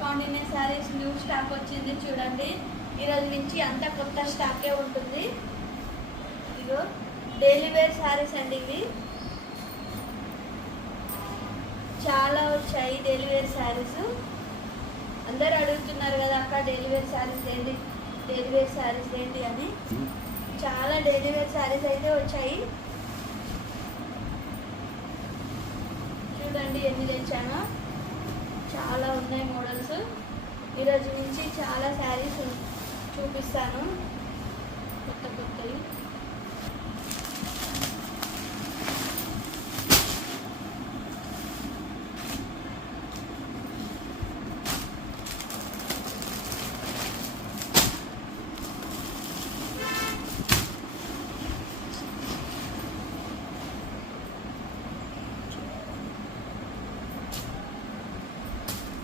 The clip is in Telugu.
కౌండిన్య శారీస్ న్యూ స్టాక్ వచ్చింది చూడండి. ఈరోజు నుంచి అంతా కొత్త స్టాకే ఉంటుంది. ఇదిగో డైలీ వేర్ శారీస్ అండి, ఇవి చాలా వచ్చాయి. డైలీ వేర్ శారీస్ అందరు అడుగుతున్నారు కదా అక్క డైలీ వేర్ శారీస్ ఏంటి, డైలీ వేర్ శారీస్ ఏంటి అని. చాలా డైలీ వేర్ శారీస్ అయితే వచ్చాయి. చూడండి ఎన్ని తెచ్చానో, చాలా ఉన్నాయి మోడల్స్. ఈరోజు నుంచి చాలా శారీస్ చూపిస్తాను కొత్త కొత్తవి.